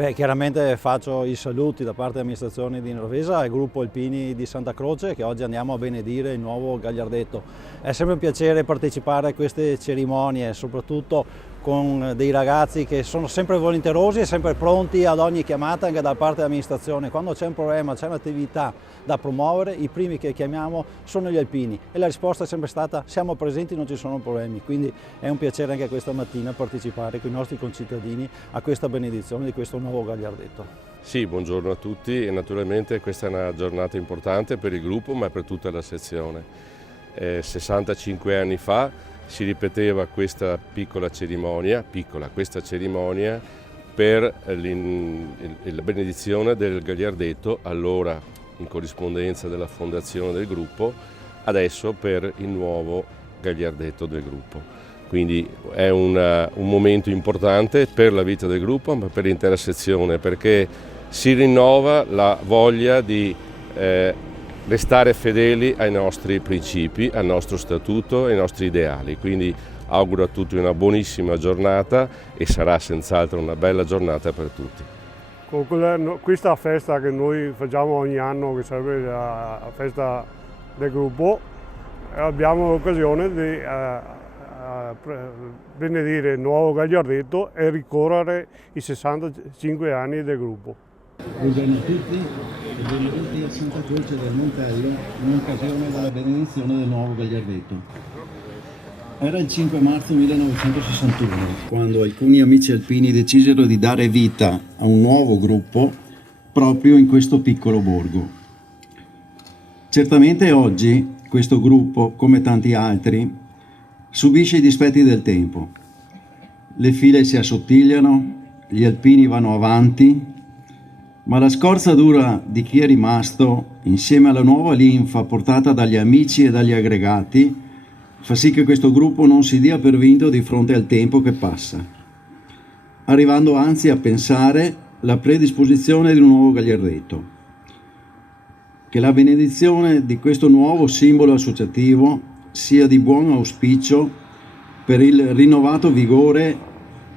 Beh, chiaramente faccio i saluti da parte dell'amministrazione di Nervesa al gruppo Alpini di Santa Croce, che oggi andiamo a benedire il nuovo Gagliardetto. È sempre un piacere partecipare a queste cerimonie, soprattutto con dei ragazzi che sono sempre volenterosi e sempre pronti ad ogni chiamata anche da parte dell'amministrazione. Quando c'è un problema, c'è un'attività da promuovere, i primi che chiamiamo sono gli alpini e la risposta è sempre stata: siamo presenti, non ci sono problemi. Quindi è un piacere anche questa mattina partecipare con i nostri concittadini a questa benedizione di questo nuovo Gagliardetto. Sì, buongiorno a tutti e naturalmente questa è una giornata importante per il gruppo ma per tutta la sezione. 65 anni fa si ripeteva questa cerimonia per la benedizione del Gagliardetto, allora in corrispondenza della fondazione del gruppo, adesso per il nuovo Gagliardetto del gruppo. Quindi è un momento importante per la vita del gruppo, ma per l'intera sezione, perché si rinnova la voglia di restare fedeli ai nostri principi, al nostro statuto e ai nostri ideali. Quindi auguro a tutti una buonissima giornata e sarà senz'altro una bella giornata per tutti. Con questa festa che noi facciamo ogni anno, che sarebbe la festa del gruppo, abbiamo l'occasione di benedire il nuovo Gagliardetto e ricorrere i 65 anni del gruppo. Buongiorno a tutti e benvenuti a Santa Croce del Montello in occasione della benedizione del nuovo Gagliardetto. Era il 5 marzo 1961 quando alcuni amici alpini decisero di dare vita a un nuovo gruppo proprio in questo piccolo borgo. Certamente oggi questo gruppo, come tanti altri, subisce i dispetti del tempo. Le file si assottigliano, gli alpini vanno avanti, ma la scorza dura di chi è rimasto, insieme alla nuova linfa portata dagli amici e dagli aggregati, fa sì che questo gruppo non si dia per vinto di fronte al tempo che passa, arrivando anzi a pensare la predisposizione di un nuovo Gagliardetto. Che la benedizione di questo nuovo simbolo associativo sia di buon auspicio per il rinnovato vigore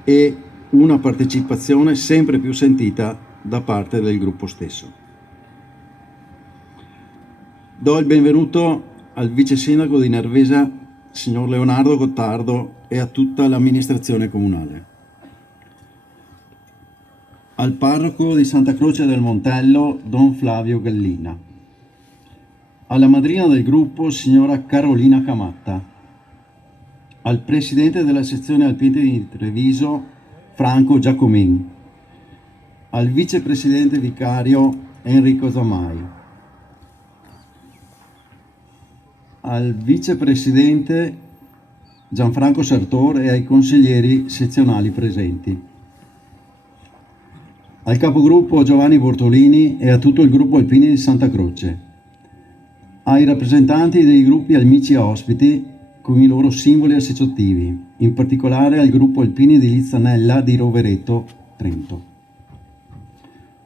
e una partecipazione sempre più sentita da parte del gruppo stesso. Do il benvenuto al vice sindaco di Nervesa, signor Leonardo Gottardo, e a tutta l'amministrazione comunale. Al parroco di Santa Croce del Montello, don Flavio Gallina. Alla madrina del gruppo, signora Carolina Camatta. Al presidente della sezione alpini di Treviso, Franco Giacomin. Al vicepresidente vicario Enrico Zamai, al vicepresidente Gianfranco Sartor e ai consiglieri sezionali presenti, al capogruppo Giovanni Bortolini e a tutto il gruppo alpini di Santa Croce, ai rappresentanti dei gruppi amici e ospiti con i loro simboli associativi, in particolare al gruppo alpini di Lizzanella di Rovereto, Trento.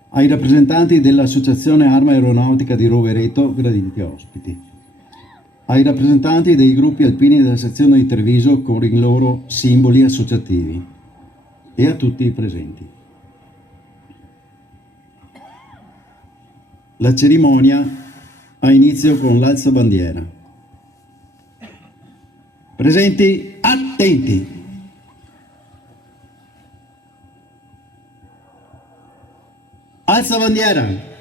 Ai rappresentanti dell'Associazione Arma Aeronautica di Rovereto, graditi ospiti. Ai rappresentanti dei gruppi alpini della sezione di Treviso con i loro simboli associativi e a tutti i presenti. La cerimonia ha inizio con l'alzabandiera. Presenti, attenti! Alza bandiera!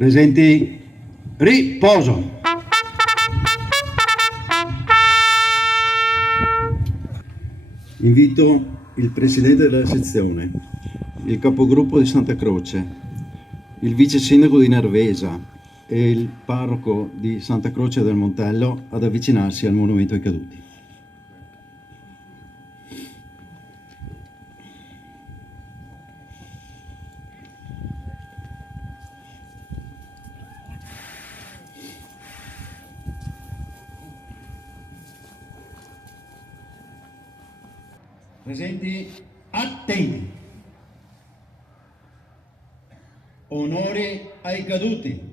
Presenti, riposo. Invito il presidente della sezione, il capogruppo di Santa Croce, il vice sindaco di Nervesa e il parroco di Santa Croce del Montello ad avvicinarsi al monumento ai caduti. Presenti, attenti. Onori ai caduti.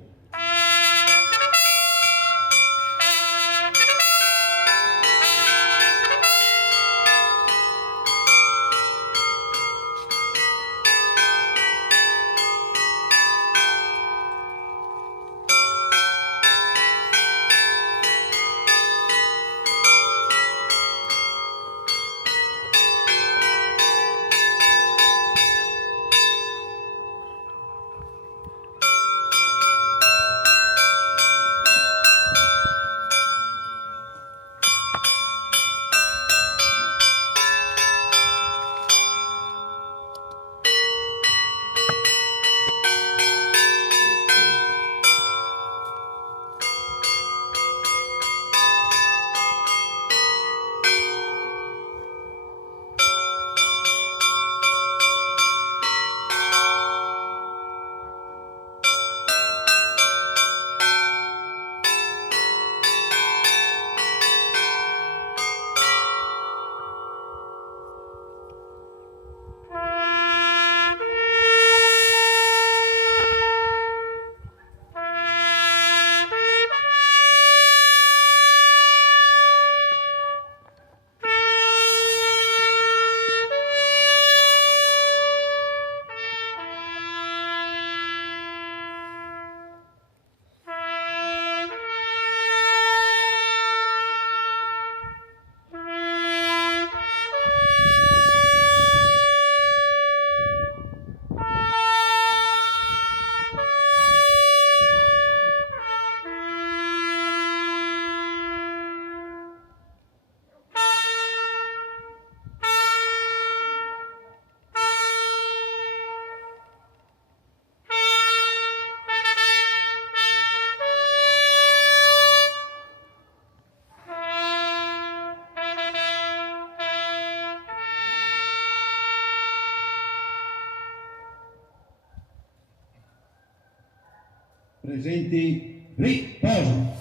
Presenti, riposo.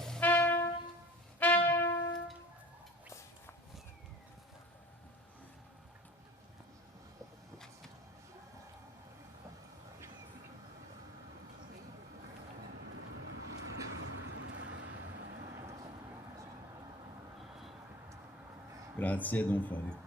Grazie, Don Fabio.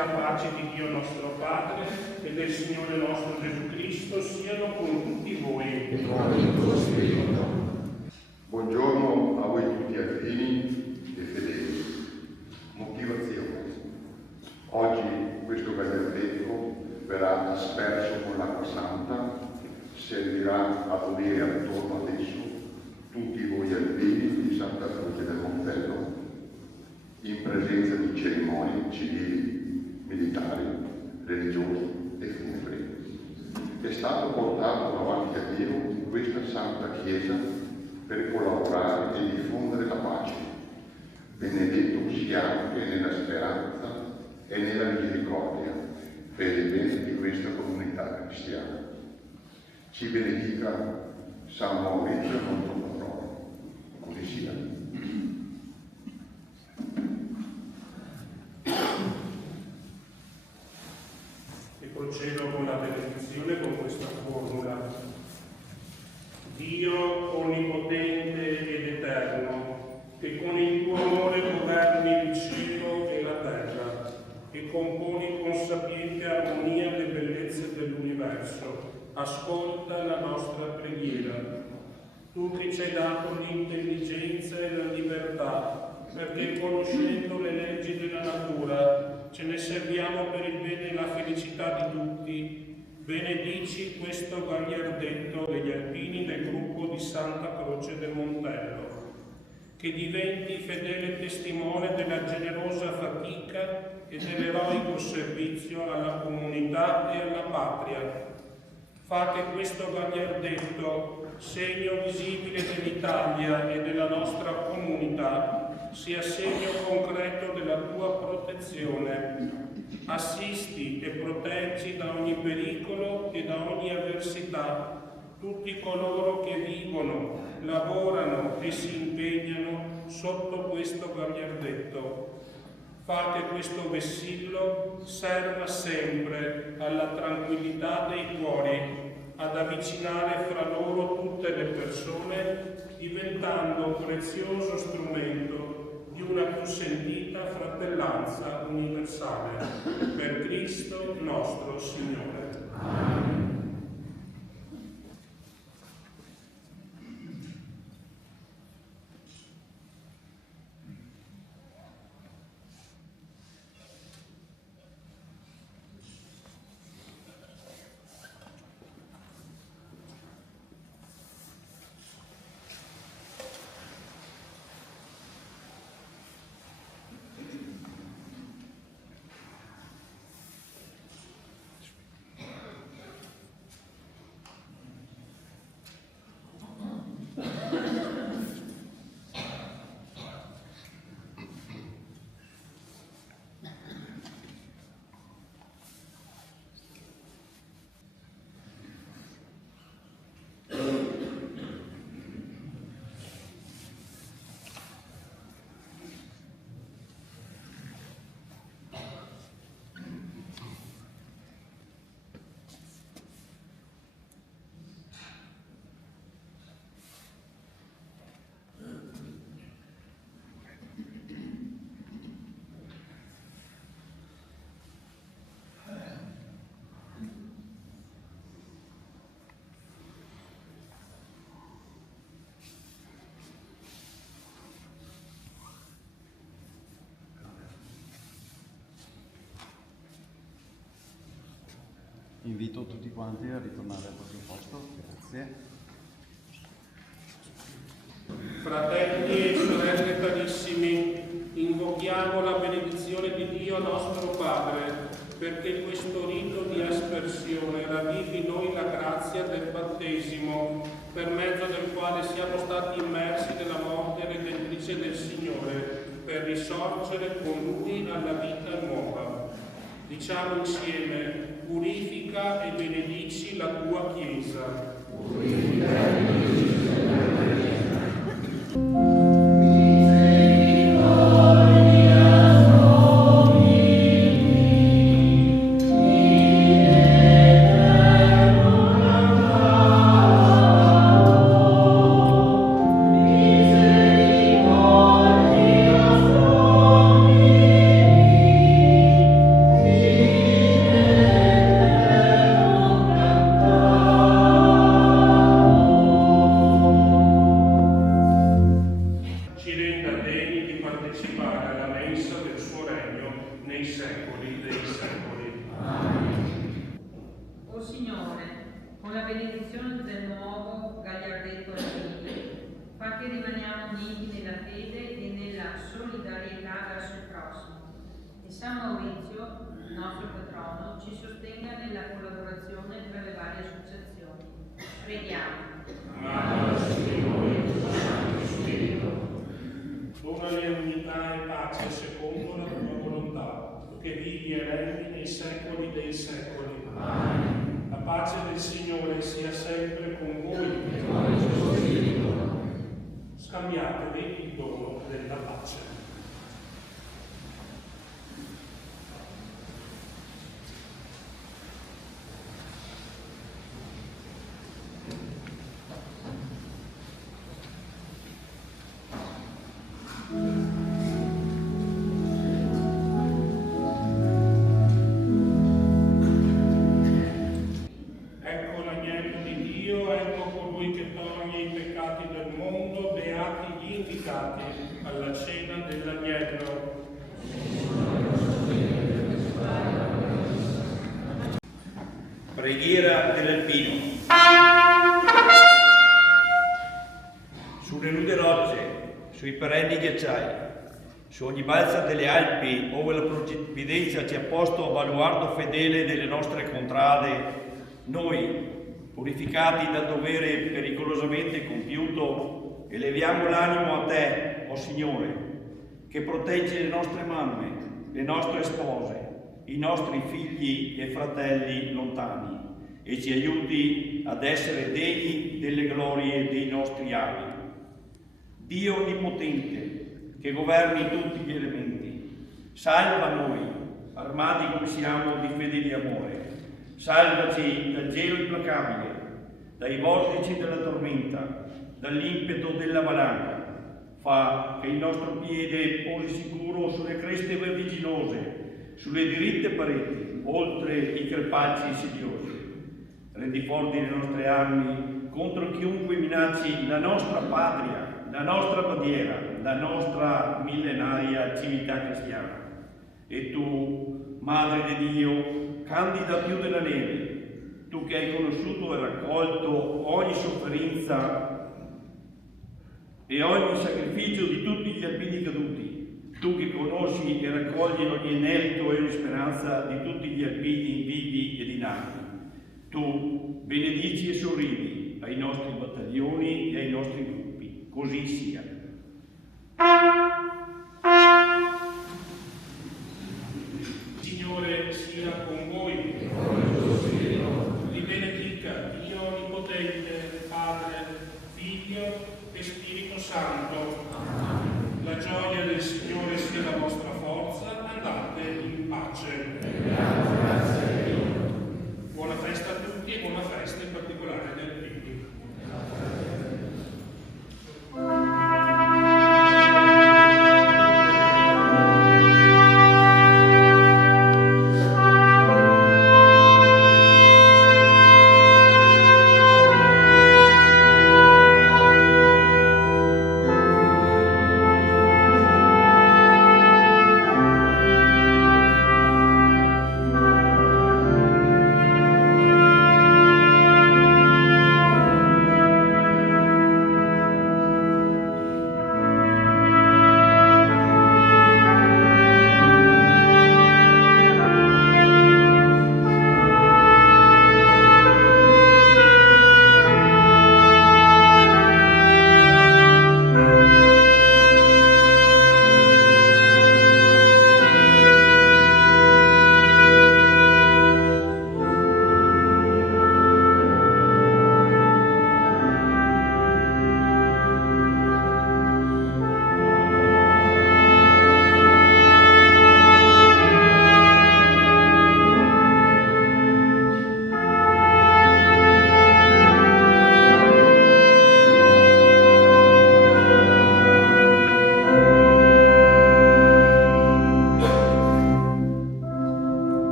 la pace di Dio nostro Padre e del Signore nostro Gesù Cristo siano con tutti voi. E con il tuo spirito. Buongiorno a voi tutti alpini e fedeli. Motivazione. Oggi questo gagliardetto verrà asperso con l'acqua santa, servirà a unire attorno ad esso tutti voi alpini di Santa Croce del Montello, in presenza di cerimonie civili, militari, religiose e funebri. È stato portato davanti a Dio in questa Santa Chiesa per collaborare e diffondere la pace. Benedetto sia anche nella speranza e nella misericordia per il bene di questa comunità cristiana. Ci benedica San Maurizio nostro patrono. Così sia. E procedo con la benedizione con questa formula. Dio onnipotente ed eterno, che con il tuo amore governi il cielo e la terra e componi con sapiente armonia le bellezze dell'universo, ascolta la nostra preghiera. Tu che ci hai dato l'intelligenza e la libertà, perché conoscendo le leggi della natura ce ne serviamo per il bene e la felicità di tutti, benedici questo gagliardetto degli alpini del gruppo di Santa Croce del Montello, che diventi fedele testimone della generosa fatica e dell'eroico servizio alla comunità e alla patria. Fa che questo gagliardetto, segno visibile dell'Italia e della nostra comunità, sia segno concreto della tua protezione. Assisti e proteggi da ogni pericolo e da ogni avversità tutti coloro che vivono, lavorano e si impegnano sotto questo gagliardetto. Fa che questo vessillo serva sempre alla tranquillità dei cuori, ad avvicinare fra loro tutte le persone, diventando prezioso strumento di una più sentita fratellanza universale. Per Cristo nostro Signore. Amen. Invito tutti quanti a ritornare al proprio posto, grazie. Fratelli e sorelle carissimi, invochiamo la benedizione di Dio nostro Padre, perché questo rito di aspersione ravvivi in noi la grazia del battesimo, per mezzo del quale siamo stati immersi nella morte redentrice del Signore, per risorgere con Lui alla vita nuova. Diciamo insieme: purifica e benedici la tua Chiesa. Purifica e benedici la tua Chiesa. nei secoli dei secoli. O Signore, con la benedizione del nuovo gagliardetto Alpini, fa che rimaniamo uniti nella fede e nella solidarietà verso il prossimo. E San Maurizio, il nostro patrono, ci sostenga nella collaborazione tra le varie associazioni. Preghiamo. Donale unità e pace secondo la tua volontà, che vivi e regni nei secoli dei secoli. Amen. La pace del Signore sia sempre con voi. Scambiatevi il dono della pace. Ecco l'agnello di Dio, ecco colui che toglie i peccati del mondo, beati gli invitati alla cena dell'agnello. Preghiera dell'Alpino. Sulle nude rocce, sui perenni ghiacciai, su ogni balza delle Alpi, ove la provvidenza ci ha posto baluardo fedele delle nostre contrade, noi, purificati dal dovere pericolosamente compiuto, eleviamo l'animo a te, o Signore, che proteggi le nostre mamme, le nostre spose, i nostri figli e fratelli lontani, e ci aiuti ad essere degni delle glorie dei nostri avi. Dio Onnipotente, che governi tutti gli elementi, salva noi, armati come siamo di fede e di amore. Salvaci dal gelo implacabile, dai vortici della tormenta, dall'impeto della valanga. Fa che il nostro piede posi sicuro sulle creste vertiginose, sulle diritte pareti, oltre i crepacci insidiosi. Rendi forti le nostre armi contro chiunque minacci la nostra patria, la nostra bandiera, la nostra millenaria civiltà cristiana. E tu, Madre di Dio, candida più della neve, tu che hai conosciuto e raccolto ogni sofferenza e ogni sacrificio di tutti gli alpini caduti, tu che conosci e raccogli ogni inelito e ogni speranza di tutti gli alpini vivi e dinati, tu benedici e sorridi ai nostri battaglioni e ai nostri gruppi, così sia. Signore sia con voi. Vi benedica Dio Onnipotente, Padre, Figlio e Spirito Santo. La gioia del Signore sia la vostra forza, andate in pace. Buona festa a tutti e buona festa in particolare del Figlio.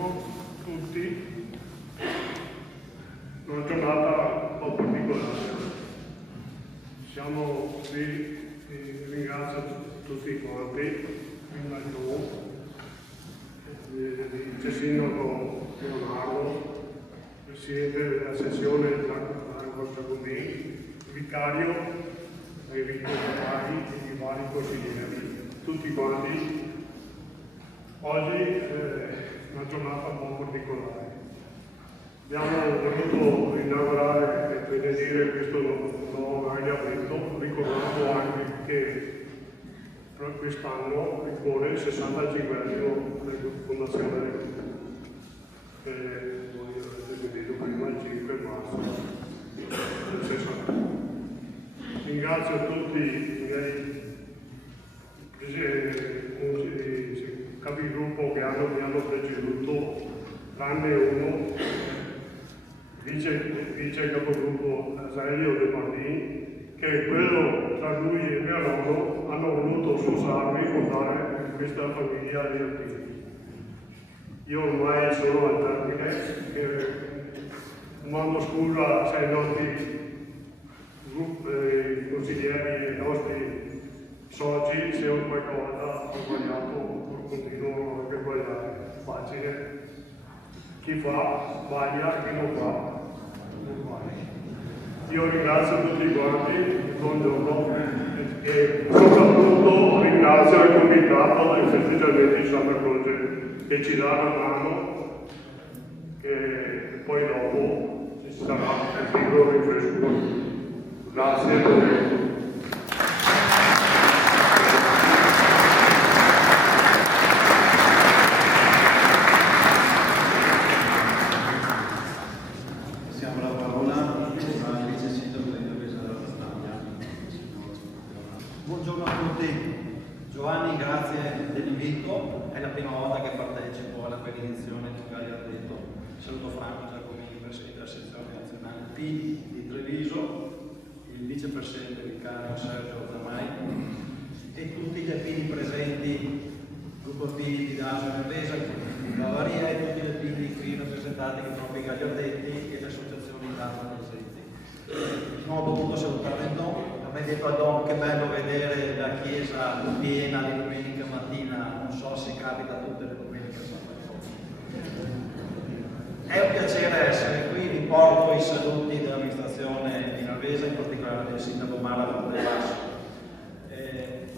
buongiorno a tutti. Una giornata un po' particolare. Siamo qui e ringrazio tutti quanti, prima di noi, il vice sindaco Leonardo, presidente della sezione Franco Giacomini, il vicario Enrico Campari e i vari consiglieri, tutti quanti. Oggi è una giornata un po' particolare. Abbiamo voluto inaugurare e benedire questo nuovo gagliardetto, ricordando anche che quest'anno ricorre il 65° della fondazione del gruppo. Voi avete vedito prima il 5 marzo del 60. Ringrazio tutti i miei capigruppo che mi hanno preceduto, tranne uno, vice capogruppo Aselio De Martini, che quello tra lui e mio nonno hanno voluto sposarmi e portare questa famiglia di artisti. Io ormai sono al termine, mando scusa se i nostri consiglieri e i nostri soci, se ho qualcosa ho sbagliato, continuo anche a sbagliare, facile. Chi fa sbaglia, chi non fa non sbaglia. Io ringrazio tutti quanti, buongiorno, e soprattutto ringrazio il comitato del festeggiamento di Santa Croce che ci dà una mano, che poi dopo ci sarà il libro rinfresco. Grazie a tutti. Buongiorno a tutti. Giovanni, grazie dell'invito. È la prima volta che partecipo alla benedizione di gagliardetto. Saluto Franco Giacomini, presidente della sezione nazionale P di Treviso, il vicepresidente vicario Sergio Zamai e tutti gli alpini presenti, gruppo alpini di Daso e Nervesa, di Bavaria e tutti gli alpini qui rappresentati con i propri gagliardetti e le associazioni Daso presenti. Non ho potuto salutare il Don. Mi ha detto a Don che bello vedere la chiesa piena di domenica mattina, non so se capita tutte le domeniche. È un piacere essere qui, vi porto i saluti dell'amministrazione di Nervesa, in particolare del sindaco Mara Montebasso.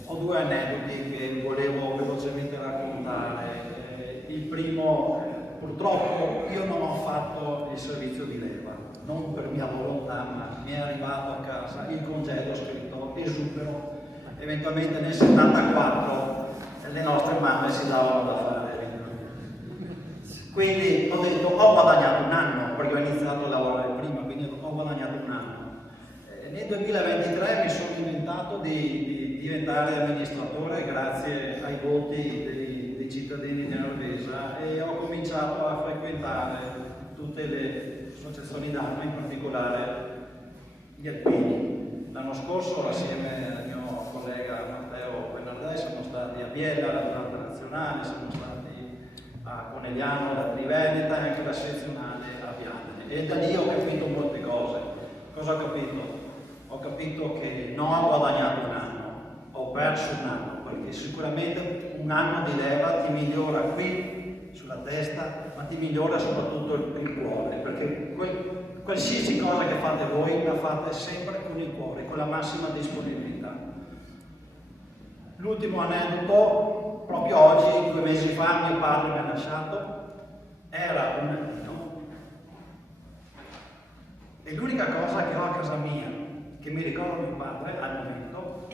Ho due aneddoti che volevo velocemente raccontare. Il primo, purtroppo io non ho fatto il servizio di leva. Non per mia volontà, ma mi è arrivato a casa il congedo scritto esubero. Eventualmente nel 74 le nostre mamme si davano da fare. Quindi ho detto, ho guadagnato un anno, perché ho iniziato a lavorare prima, quindi ho guadagnato un anno. Nel 2023 mi sono inventato di diventare amministratore grazie ai voti dei cittadini di Nervesa e ho cominciato a frequentare tutte le associazioni d'arma, in particolare gli alpini. L'anno scorso, assieme al mio collega Matteo Bernardei, siamo stati a Biella, alla giornata nazionale, siamo stati a Conegliano, alla Triveneta e anche la sezionale a Viadene. E da lì ho capito molte cose. Cosa ho capito? Ho capito che non ho guadagnato un anno, ho perso un anno, perché sicuramente un anno di leva ti migliora qui sulla testa, ma ti migliora soprattutto il cuore, perché qualsiasi cosa che fate voi la fate sempre con il cuore, con la massima disponibilità. L'ultimo aneddoto, proprio oggi, 2 mesi fa, mio padre mi ha lasciato, era un albino, e l'unica cosa che ho a casa mia, che mi ricorda mio padre al momento,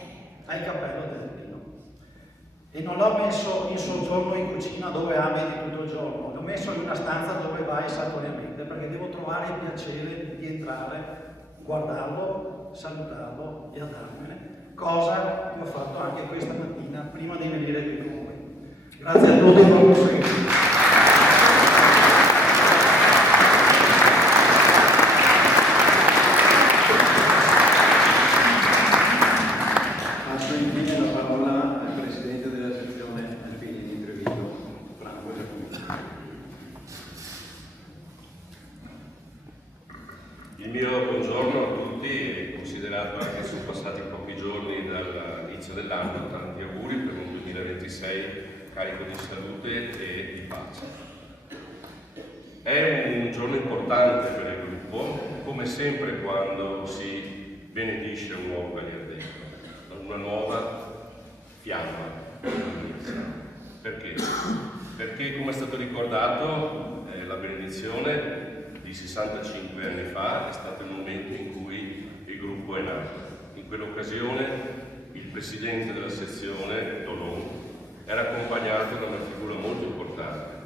è il cappello dell'albino. E non l'ho messo in soggiorno in cucina dove abiti tutto il giorno, l'ho messo in una stanza dove vai saltuariamente, perché devo trovare il piacere di entrare, guardarlo, salutarlo e andarmene, cosa che ho fatto anche questa mattina prima di venire qui con voi. Grazie a tutti. Il mio buongiorno a tutti, considerato anche che sono passati pochi giorni dall'inizio dell'anno, tanti auguri per un 2026 carico di salute e di pace. È un giorno importante per il gruppo, come sempre quando si benedisce un nuovo gagliardetto, una nuova fiamma. Perché? Perché, come è stato ricordato, la benedizione di 65 anni fa è stato il momento in cui il gruppo è nato. In quell'occasione il presidente della sezione, Dolon, era accompagnato da una figura molto importante,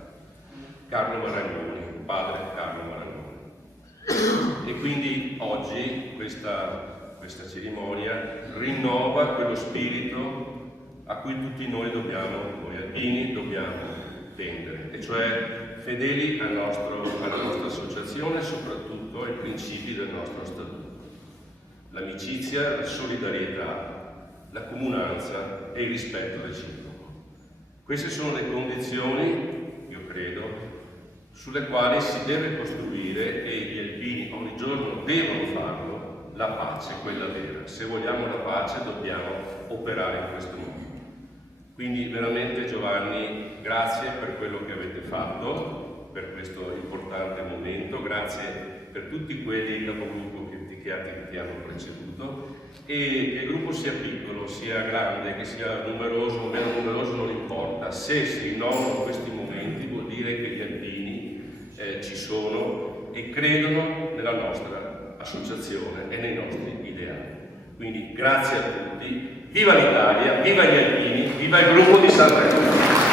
Carlo Maragnoni, padre Carlo Maragnoni. E quindi oggi questa cerimonia rinnova quello spirito a cui tutti noi alpini dobbiamo tendere, e cioè fedeli alla nostra associazione e soprattutto ai principi del nostro statuto. L'amicizia, la solidarietà, la comunanza e il rispetto reciproco. Queste sono le condizioni, io credo, sulle quali si deve costruire, e gli alpini ogni giorno devono farlo, la pace, quella vera. Se vogliamo la pace dobbiamo operare in questo modo. Quindi veramente Giovanni, grazie per quello che avete fatto, per questo importante momento, grazie per tutti quelli capogruppo che ti hanno preceduto, e che il gruppo sia piccolo, sia grande, che sia numeroso o meno numeroso non importa. Se si rinnovano questi momenti vuol dire che gli alpini ci sono e credono nella nostra associazione e nei nostri ideali. Quindi grazie a tutti, viva l'Italia, viva gli alpini, viva il gruppo di Santa Croce.